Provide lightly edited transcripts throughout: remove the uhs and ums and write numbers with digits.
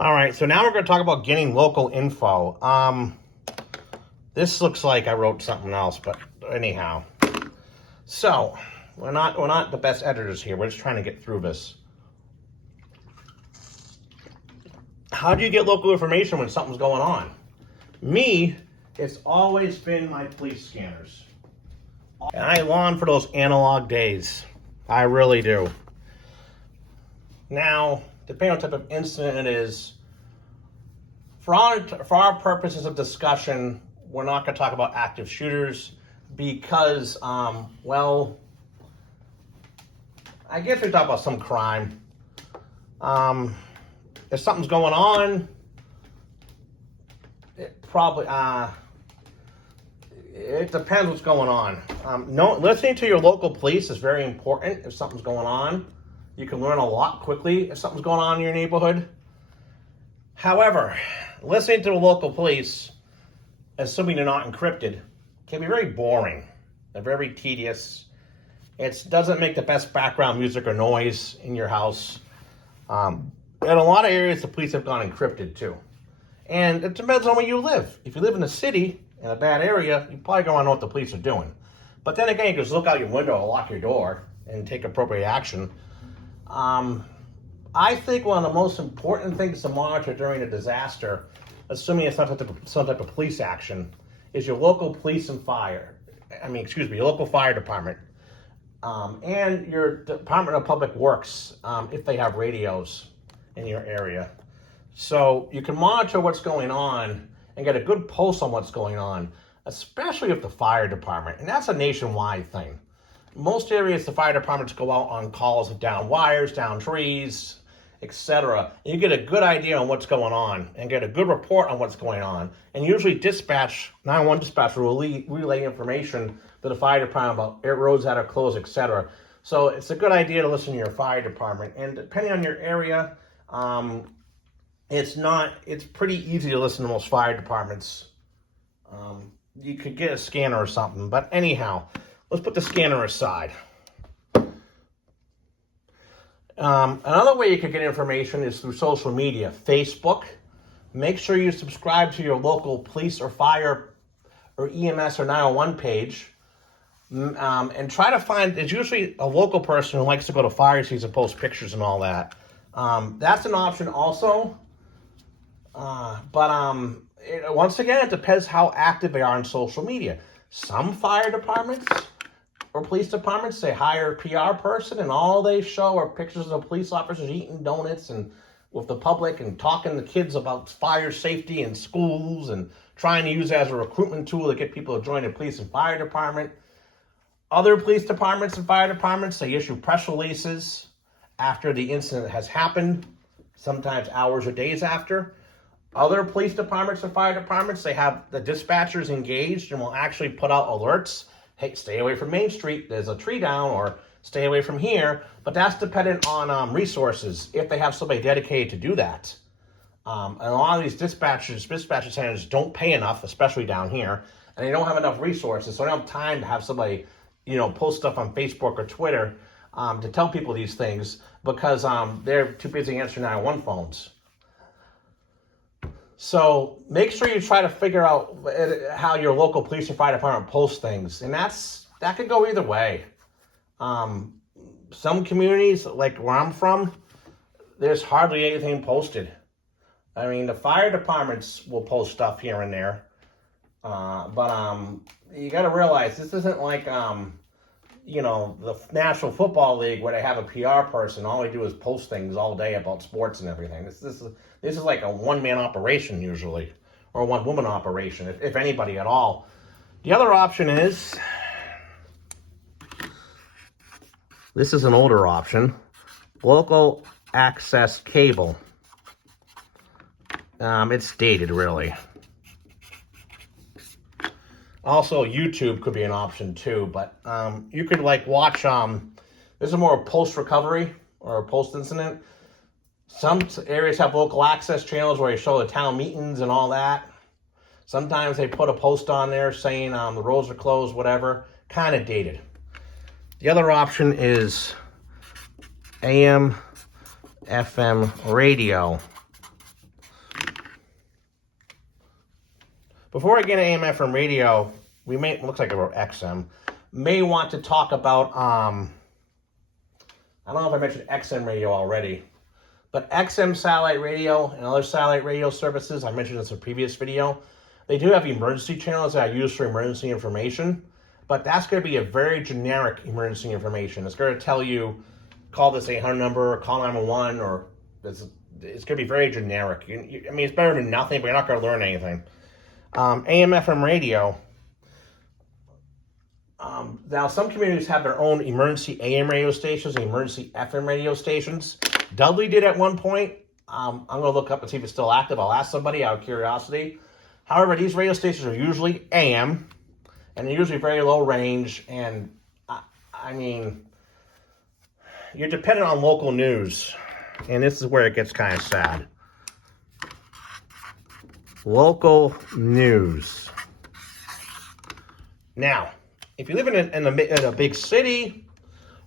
All right, so now we're going to talk about getting local info. This looks like I wrote something else, but anyhow. So, we're not the best editors here. We're just trying to get through this. How do you get local information when something's going on? Me, it's always been my police scanners. And I long for those analog days. I really do. Now, depending on what type of incident it is, for our purposes of discussion, we're not going to talk about active shooters because, well, I guess we talk about some crime. If something's going on, it probably, it depends what's going on. Listening to your local police is very important if something's going on. You can learn a lot quickly if something's going on in your neighborhood. However, listening to the local police, assuming they're not encrypted, can be very boring. They're very tedious. It doesn't make the best background music or noise in your house. In a lot of areas, the police have gone encrypted too. And it depends on where you live. If you live in a city, in a bad area, you probably don't know what the police are doing. But then again, you can just look out your window or lock your door and take appropriate action. I think one of the most important things to monitor during a disaster, assuming it's not some type of police action, is your local police and fire. Your local fire department. And your Department of Public Works, if they have radios in your area. So you can monitor what's going on and get a good pulse on what's going on, especially with the fire department. And that's a nationwide thing. Most areas, the fire departments go out on calls down wires, down trees, etc. And you get a good idea on what's going on and get a good report on what's going on. And usually 911 dispatch will relay information to the fire department about roads that are closed, etc. So it's a good idea to listen to your fire department. And depending on your area, it's pretty easy to listen to most fire departments. You could get a scanner or something. But anyhow, let's put the scanner aside. Another way you could get information is through social media. Facebook. Make sure you subscribe to your local police or fire or EMS or 911 page. And try to find, it's usually a local person who likes to go to fire scenes and post pictures and all that. That's an option also. Once again, it depends how active they are on social media. Some fire departments or police departments, they hire a PR person and all they show are pictures of police officers eating donuts and with the public and talking to kids about fire safety in schools and trying to use it as a recruitment tool to get people to join the police and fire department. Other police departments and fire departments, they issue press releases after the incident has happened, sometimes hours or days after. Other police departments and fire departments, they have the dispatchers engaged and will actually put out alerts. Hey, stay away from Main Street, there's a tree down, or stay away from here. But that's dependent on resources, if they have somebody dedicated to do that. And a lot of these dispatch centers don't pay enough, especially down here, and they don't have enough resources, so they don't have time to have somebody, post stuff on Facebook or Twitter to tell people these things because they're too busy answering 911 phones. So make sure you try to figure out how your local police or fire department posts things. And that could go either way. Some communities, like where I'm from, there's hardly anything posted. I mean, the fire departments will post stuff here and there. But you got to realize this isn't like, the National Football League where they have a PR person. All they do is post things all day about sports and everything. This is like a one-man operation usually, or a one-woman operation, if anybody at all. The other option is, this is an older option, local access cable. It's dated, really. Also, YouTube could be an option too, but you could watch, this is more post-recovery or post-incident. Some areas have local access channels where they show the town meetings and all that. Sometimes they put a post on there saying the roads are closed, whatever. Kind of dated. The other option is AM, FM radio. Before I get to AM FM radio, we may, looks like I wrote XM, may want to talk about, I don't know if I mentioned XM radio already, but XM satellite radio and other satellite radio services, I mentioned this in a previous video, they do have emergency channels that I use for emergency information, but that's going to be a very generic emergency information. It's going to tell you, call this 800 number, or call 911, or it's going to be very generic. I mean, it's better than nothing, but you're not going to learn anything. AM, FM radio. Now, some communities have their own emergency AM radio stations and emergency FM radio stations. Dudley did at one point. I'm going to look up and see if it's still active. I'll ask somebody out of curiosity. However, these radio stations are usually AM, and they're usually very low range. And, I mean, you're dependent on local news. And this is where it gets kind of sad. Local news. Now, if you live in a big city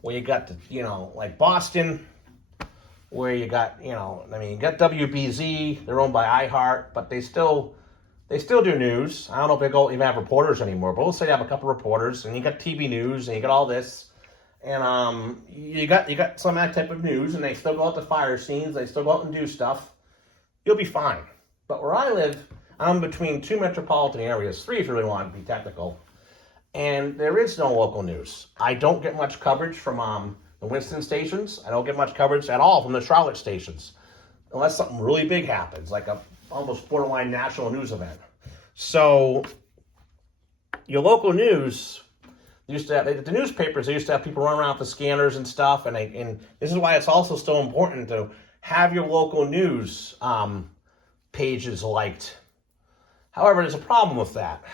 where you got, like Boston, where you got, you got WBZ, they're owned by iHeart, but they still do news. I don't know if they even have reporters anymore, but we'll say they have a couple reporters, and you got TV news, and you got all this, and you got some of that type of news, and they still go out to fire scenes, they still go out and do stuff. You'll be fine. But where I live, I'm between two metropolitan areas, three if you really want to be technical, and there is no local news. I don't get much coverage from the Winston stations. I don't get much coverage at all from the Charlotte stations, unless something really big happens, like a almost borderline national news event. So your local news, used to have, the newspapers, they used to have people run around with the scanners and stuff, and this is why it's also still important to have your local news pages liked. However, there's a problem with that.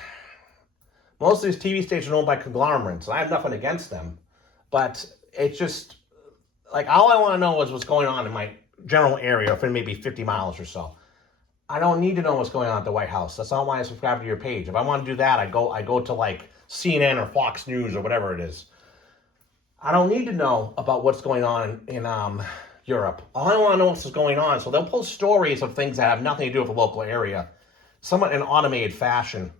Most of these TV stations are owned by conglomerates, and I have nothing against them, but it's just, like, all I want to know is what's going on in my general area, if it may be 50 miles or so. I don't need to know what's going on at the White House. That's not why I subscribe to your page. If I want to do that, I go to, like, CNN or Fox News or whatever it is. I don't need to know about what's going on in Europe. All I want to know is what's going on. So they'll post stories of things that have nothing to do with the local area, somewhat in an automated fashion.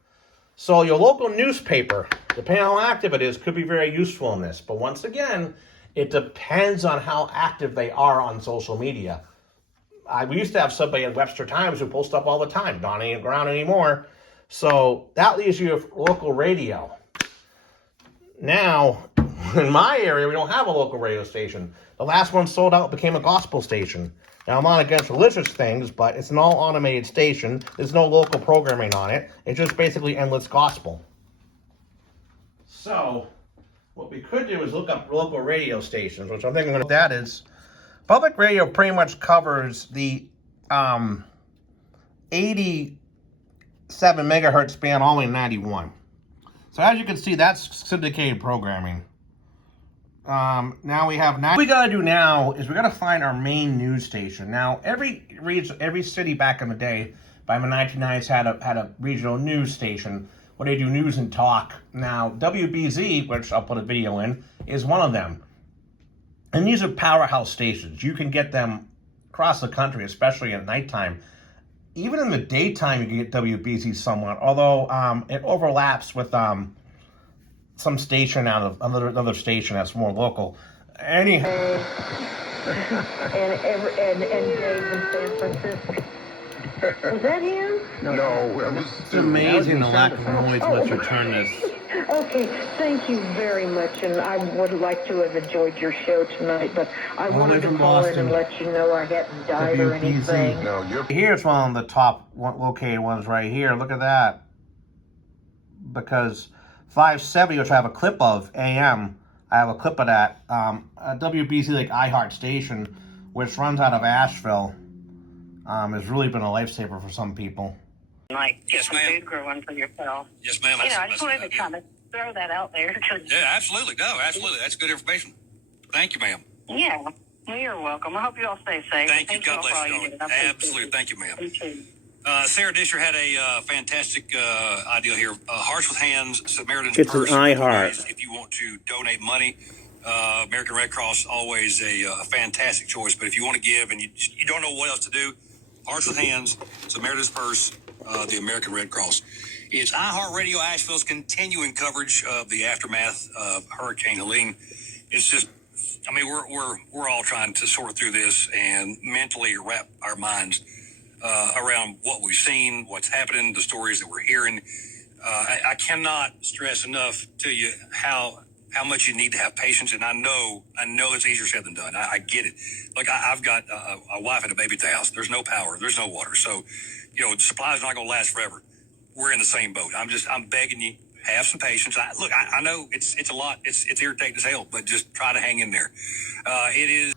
So your local newspaper, depending on how active it is, could be very useful in this. But once again, it depends on how active they are on social media. We used to have somebody at Webster Times who posts up all the time. Not around anymore. So that leaves you with local radio. Now, in my area, we don't have a local radio station. The last one sold out, became a gospel station. Now, I'm not against religious things, but it's an all-automated station. There's no local programming on it. It's just basically endless gospel. So, what we could do is look up local radio stations, which I'm thinking that is. Public radio pretty much covers the 87 megahertz band all the way to 91. So as you can see, that's syndicated programming. Now we have, what we gotta do now is we gotta find our main news station. Now every city back in the day, by the 1990s, had a regional news station where they do news and talk. Now WBZ, which I'll put a video in, is one of them. And these are powerhouse stations. You can get them across the country, especially at nighttime. Even in the daytime, you can get WBZ somewhat, although it overlaps with some station out of another station that's more local. Anyhow. And Dave in San Francisco. Was that him? No, It's amazing the lack of noise once you turn this. Okay, thank you very much, and I would like to have enjoyed your show tonight, but I wanted to call in and let you know I hadn't died or anything. No, Here's one of the top located ones right here. Look at that. Because 570, which I have a clip of, AM, I have a clip of that. A WBC, like iHeart station, which runs out of Asheville, has really been a lifesaver for some people. Like get some food growing for yourself. Yes, ma'am. I just wanted to kind of throw that out there. Yeah, absolutely. No, absolutely. That's good information. Thank you, ma'am. Yeah, well, you're welcome. I hope you all stay safe. Thank you. God all for bless all you. do. Darling. Absolutely. Thank you, ma'am. You too. Sarah Disher had a fantastic idea here. Hearts with Hands, Samaritan's It's an Purse. iHeart. If you want to donate money, American Red Cross always a fantastic choice. But if you want to give and you don't know what else to do, Hearts with Hands, Samaritan's Purse, the American Red Cross. It's iHeartRadio Asheville's continuing coverage of the aftermath of Hurricane Helene. It's just, I mean, we're all trying to sort through this and mentally wrap our minds around what we've seen, what's happening, the stories that we're hearing. I cannot stress enough to you how much you need to have patience, and I know it's easier said than done. I get it. Look, I've got a wife and a baby at the house. There's no power. There's no water. So, the supplies are not going to last forever. We're in the same boat. I'm begging you, have some patience. I know it's a lot. It's irritating as hell, but just try to hang in there. It is.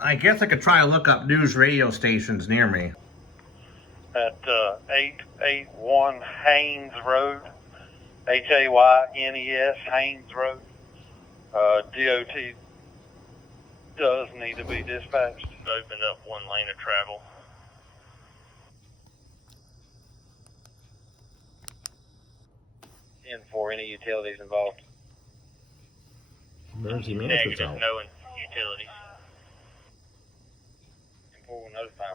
I guess I could try to look up news radio stations near me. At 881 Haynes Road, Haynes, Haynes Road. DOT does need to be dispatched. Opened up one lane of travel. And for any utilities involved. Emergency management's Negative, out. no utilities. And for notify.